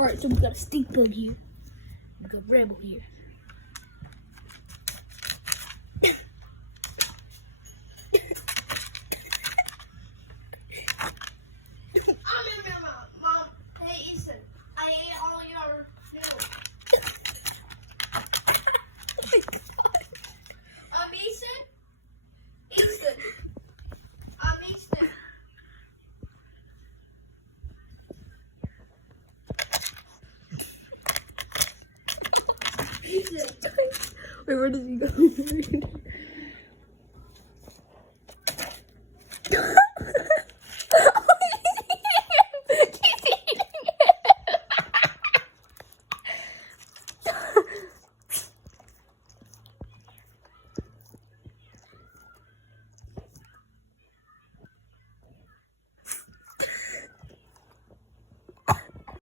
Alright, so we got a stink bug here. We got Rambo here. Mom, hey Ethan, I ate all your milk. Ethan? Ethan. Ethan. Ethan. Wait, where does he go?